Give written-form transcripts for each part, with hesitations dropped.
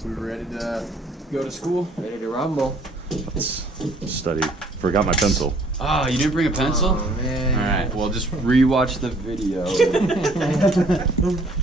So we ready to go to school? Ready to rumble. Let's study. Forgot my pencil. Oh, you didn't bring a pencil? Oh, man. Alright, well just rewatch the video.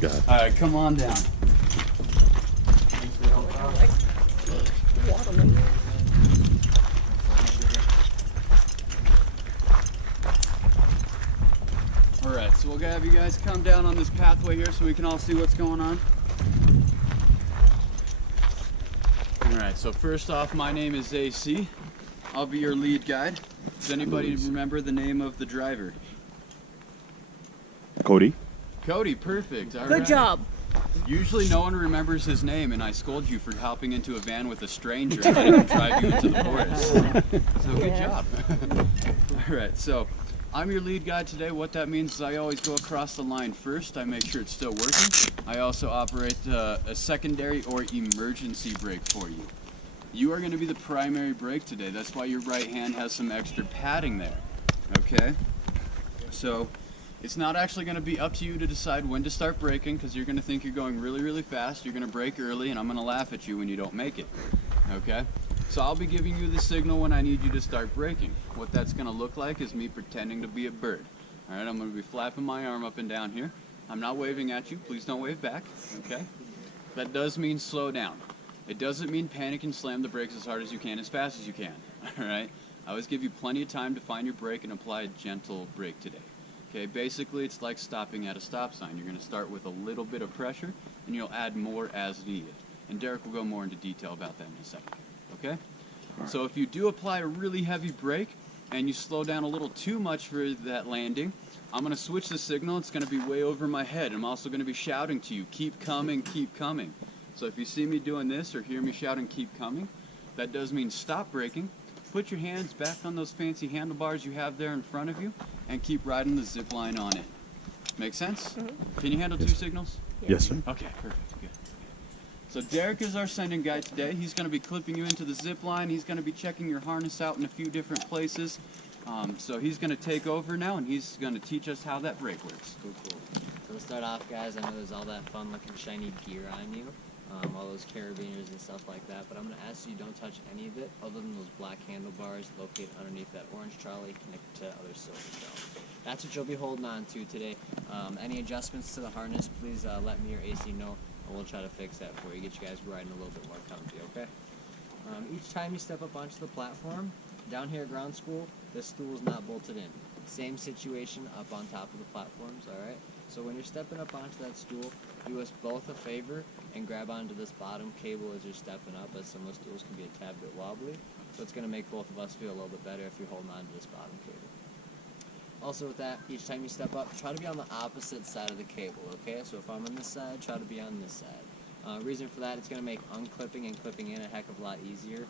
God. Alright, come on down. Alright, so we'll have you guys come down on this pathway here so we can all see what's going on. Alright, so first off, my name is AC. I'll be your lead guide. Does anybody remember the name of the driver? Cody? Cody, perfect. All Good right. job. Usually no one remembers his name, and I scold you for hopping into a van with a stranger and letting him drive you into the forest. So good job. All right, so I'm your lead guide today. What that means is I always go across the line first. I make sure it's still working. I also operate a secondary or emergency brake for you. You are going to be the primary brake today. That's why your right hand has some extra padding there. Okay? So it's not actually going to be up to you to decide when to start braking, because you're going to think you're going really, really fast. You're going to brake early, and I'm going to laugh at you when you don't make it. Okay? So I'll be giving you the signal when I need you to start braking. What that's going to look like is me pretending to be a bird. All right? I'm going to be flapping my arm up and down here. I'm not waving at you. Please don't wave back. Okay? That does mean slow down. It doesn't mean panic and slam the brakes as hard as you can, as fast as you can. All right? I always give you plenty of time to find your brake and apply a gentle brake today. Okay? Basically, it's like stopping at a stop sign. You're going to start with a little bit of pressure, and you'll add more as needed. And Derek will go more into detail about that in a second. Okay? So if you do apply a really heavy brake and you slow down a little too much for that landing, I'm going to switch the signal. It's going to be way over my head. I'm also going to be shouting to you, keep coming, keep coming. So if you see me doing this or hear me shouting, keep coming, that does mean stop braking. Put your hands back on those fancy handlebars you have there in front of you and keep riding the zip line on it. Make sense? Mm-hmm. Can you handle two signals? Yes, sir. Okay, perfect. Good. So Derek is our sending guy today. He's going to be clipping you into the zip line. He's going to be checking your harness out in a few different places. So he's going to take over now, and he's going to teach us how that brake works. Cool. So to start off, guys, I know there's all that fun looking shiny gear on you. All those carabiners and stuff like that, but I'm going to ask you don't touch any of it other than those black handlebars located underneath that orange trolley connected to other silver stones. That's what you'll be holding on to today. Any adjustments to the harness, please let me or AC know, and we'll try to fix that for you, get you guys riding a little bit more comfy, okay? Each time you step up onto the platform, down here at ground school, the stool is not bolted in. Same situation up on top of the platforms, alright? So when you're stepping up onto that stool, do us both a favor and grab onto this bottom cable as you're stepping up, as some of the stools can be a tad bit wobbly. So it's going to make both of us feel a little bit better if you're holding onto this bottom cable. Also with that, each time you step up, try to be on the opposite side of the cable, okay? So if I'm on this side, try to be on this side. Reason for that, it's going to make unclipping and clipping in a heck of a lot easier.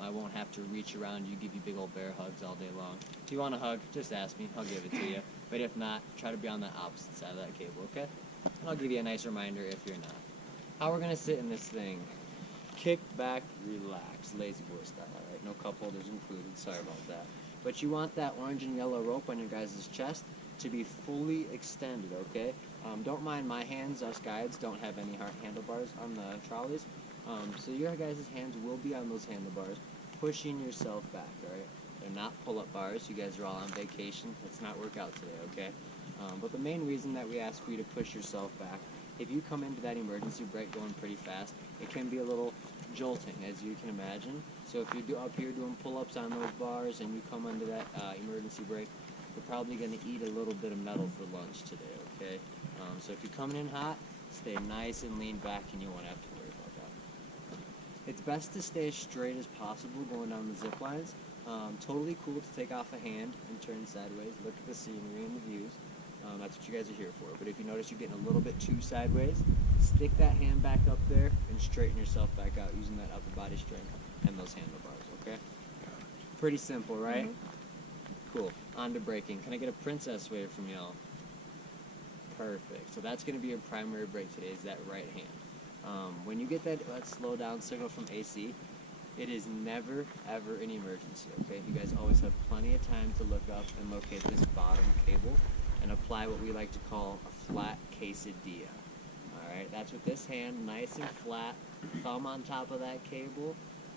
I won't have to reach around you, give you big old bear hugs all day long. If you want a hug, just ask me, I'll give it to you. But if not, try to be on the opposite side of that cable, okay? And I'll give you a nice reminder if you're not. How we're going to sit in this thing. Kick back, relax, lazy boy style, alright? No cup holders included, sorry about that. But you want that orange and yellow rope on your guys' chest to be fully extended, okay? Don't mind my hands, us guides don't have any handlebars on the trolleys. So your guys' hands will be on those handlebars, pushing yourself back, alright? They're not pull-up bars. You guys are all on vacation. Let's not work out today, okay? But the main reason that we ask for you to push yourself back, if you come into that emergency brake going pretty fast, it can be a little jolting, as you can imagine. So if you're up here doing pull-ups on those bars and you come under that emergency brake, you're probably going to eat a little bit of metal for lunch today, okay? So if you're coming in hot, stay nice and lean back and you won't have to worry about that. It's best to stay as straight as possible going down the zip lines. Totally cool to take off a hand and turn sideways, look at the scenery and the views. That's what you guys are here for. But if you notice you're getting a little bit too sideways, stick that hand back up there and straighten yourself back out using that upper body strength and those handlebars, okay? Pretty simple, right? Mm-hmm. Cool. On to braking. Can I get a princess wave from y'all? Perfect. So that's going to be your primary brake today, is that right hand. When you get that slow down signal from AC, it is never, ever an emergency, okay? You guys always have plenty of time to look up and locate this bottom cable and apply what we like to call a flat quesadilla, all Alright, that's with this hand nice and flat, thumb on top of that cable,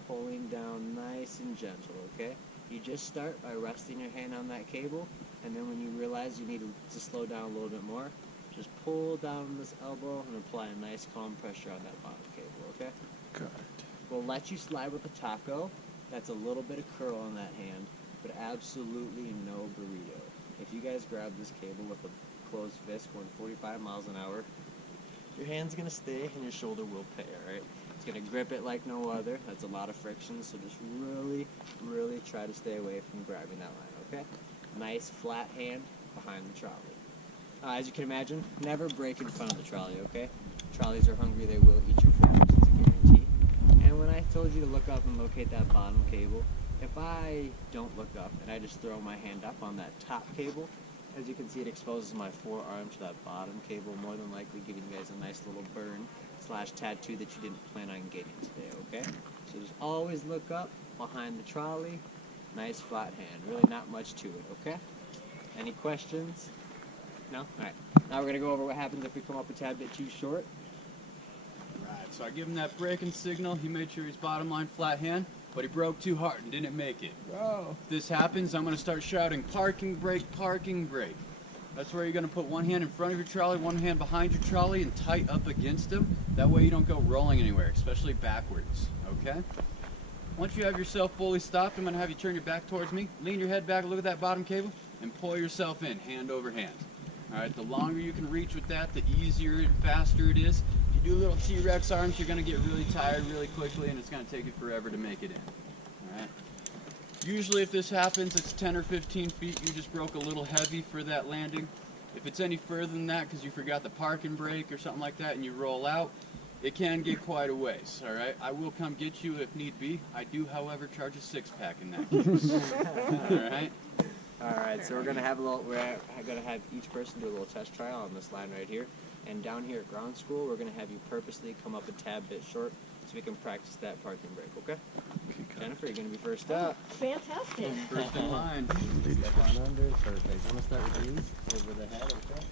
pulling down nice and gentle, okay? You just start by resting your hand on that cable, and then when you realize you need to slow down a little bit more, just pull down this elbow and apply a nice calm pressure on that bottom cable, okay? Got it. We'll let you slide with a taco. That's a little bit of curl on that hand, but absolutely no burrito. If you guys grab this cable with a closed fist going 45 miles an hour, your hand's gonna stay and your shoulder will pay, alright? It's gonna grip it like no other. That's a lot of friction, so just really, really try to stay away from grabbing that line, okay? Nice flat hand behind the trolley. As you can imagine, never break in front of the trolley, okay? Trolleys are hungry, they will eat your food, it's a guarantee. And when I told you to look up and locate that bottom cable, if I don't look up and I just throw my hand up on that top cable, as you can see, it exposes my forearm to that bottom cable, more than likely giving you guys a nice little burn / tattoo that you didn't plan on getting today, okay? So just always look up behind the trolley, nice flat hand, really not much to it, okay? Any questions? No? Alright, now we're going to go over what happens if we come up a tad bit too short. Right, so I give him that braking signal. He made sure he's bottom line flat hand, but he broke too hard and didn't make it. Bro. If this happens, I'm going to start shouting, parking brake, parking brake. That's where you're going to put one hand in front of your trolley, one hand behind your trolley, and tight up against him. That way you don't go rolling anywhere, especially backwards, okay? Once you have yourself fully stopped, I'm going to have you turn your back towards me, lean your head back, look at that bottom cable, and pull yourself in, hand over hand. Alright, the longer you can reach with that, the easier and faster it is. If you do little T-Rex arms, you're going to get really tired really quickly, and it's going to take you forever to make it in. Alright? Usually if this happens, it's 10 or 15 feet. You just broke a little heavy for that landing. If it's any further than that because you forgot the parking brake or something like that and you roll out, it can get quite a ways, alright? I will come get you if need be. I do, however, charge a 6-pack in that case. Alright? Alright, so we're gonna have each person do a little test trial on this line right here. And down here at ground school, we're gonna have you purposely come up a tad bit short so we can practice that parking brake, okay? Jennifer, you're gonna be first up. Fantastic. First in line. Step on under, perfect. I'm gonna start with these over the head, okay?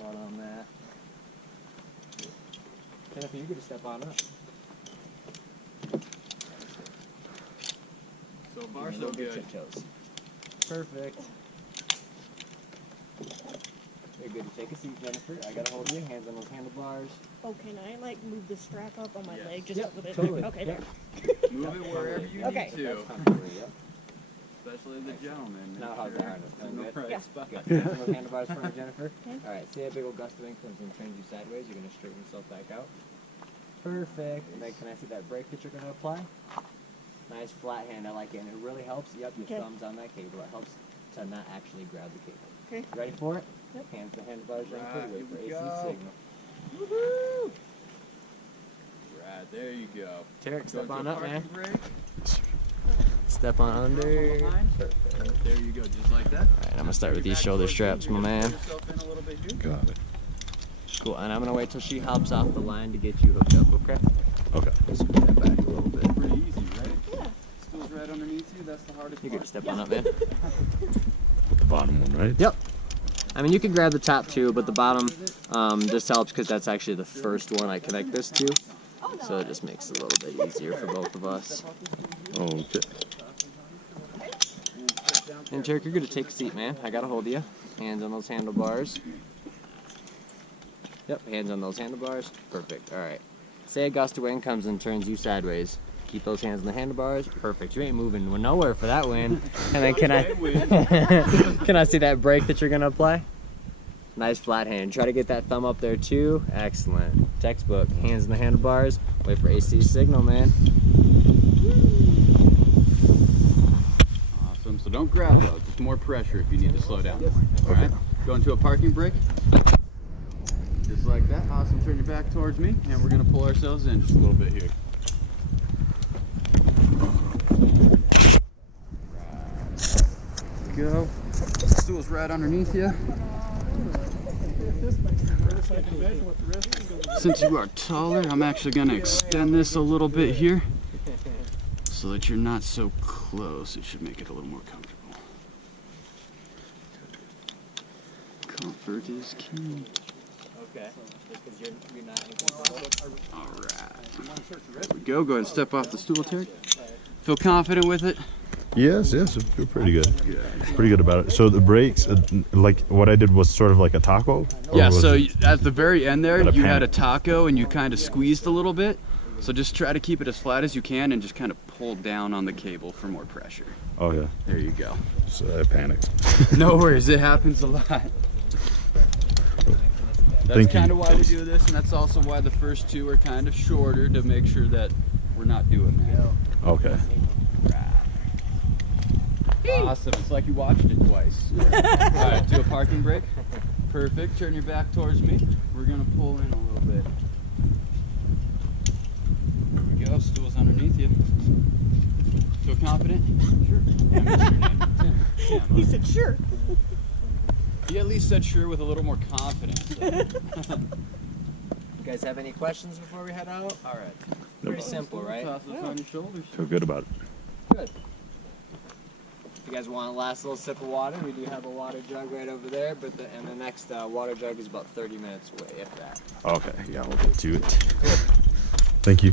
Hold on that. Jennifer, you're gonna step on up. So far, so good. Toes. Perfect. Very good. Take a seat, Jennifer. I gotta hold you. Hands on those handlebars. Oh, can I like move the strap up on my Yes. leg just Yep, with it? totally. Okay, Yep. there. Move it wherever you Okay. need to. That's comfortable, yep. Especially the gentleman. Now how's the harness? There's Going no good? price Yeah. spot. Good. Hands on those handlebars for me, Jennifer. Okay. Alright, see a big old gust of wind comes and turns you sideways. You're gonna straighten yourself back out. Perfect. And then can I see that brake that you're gonna apply? Nice flat hand, I like it. And it really helps. Yep, your Okay. thumb's on that cable. It helps to not actually grab the cable. Okay. Ready for it? Yep. Hands to handlebars, Jennifer. Right, Wait here for we AC go. signal. Woohoo! Right, there you go. Tarek, step Go on to up, man. parking brake. Step on under. Behind. Perfect. There you go, just like that. Alright, I'm gonna start with these shoulder straps, my man. Yourself in a little bit here. Got it. Cool, and I'm gonna wait till she hops off the line to get you hooked up, okay? Okay. Just scoot that back a little bit. Pretty easy, right? Yeah. Stool's right underneath you. That's the hardest You part. can step on up, man. The bottom one, right? Yep. I mean, you can grab the top too, but the bottom just helps because that's actually the first one I connect this to. So it just makes it a little bit easier for both of us. Okay. And Tarek, you're gonna take a seat, man. I gotta hold you. Hands on those handlebars. Yep, hands on those handlebars. Perfect. All right. Say a gust of wind comes and turns you sideways. Keep those hands on the handlebars. Perfect. You ain't moving nowhere for that wind. And then can I see that brake that you're gonna apply? Nice flat hand. Try to get that thumb up there too. Excellent. Textbook. Hands on the handlebars. Wait for AC signal, man. Awesome. So don't grab those. Just more pressure if you need to slow down. All right. Go into a parking brake. Just like that. Awesome. Turn your back towards me, and we're gonna pull ourselves in just a little bit here. Go. Stool's right underneath you. Since you are taller, I'm actually going to extend this a little bit here so that you're not so close. It should make it a little more comfortable. Comfort is key. Okay. Just because you're not uncomfortable. All right. There we go. Go ahead and step off the stool, Terry. Feel confident with it? Yes, I feel pretty good. Pretty good about it. So the brakes, like what I did was sort of like a taco? Or Yeah, was so it- at the very end there, Got a you had a pan. taco and you kind of squeezed a little bit. So just try to keep it as flat as you can and just kind of pull down on the cable for more pressure. Oh, yeah. There you go. So I panicked. No worries, it happens a lot. That's Thank you. kind of why we do this, and that's also why the first two are kind of shorter, to make sure that we're not doing that. Okay. Awesome, it's like you watched it twice. Alright, do a parking brake. Perfect, turn your back towards me. We're gonna pull in a little bit. There we go, stool's underneath you. Feel confident? Sure. And what's your name? Tim. He said, sure. He at least said sure with a little more confidence. You guys have any questions before we head out? All right. Pretty simple, right? Toss this on your shoulders. Feel good about it. Good. If you guys want a last little sip of water, we do have a water jug right over there, and the next water jug is about 30 minutes away, if that. Okay, yeah, we'll get to it. Thank you.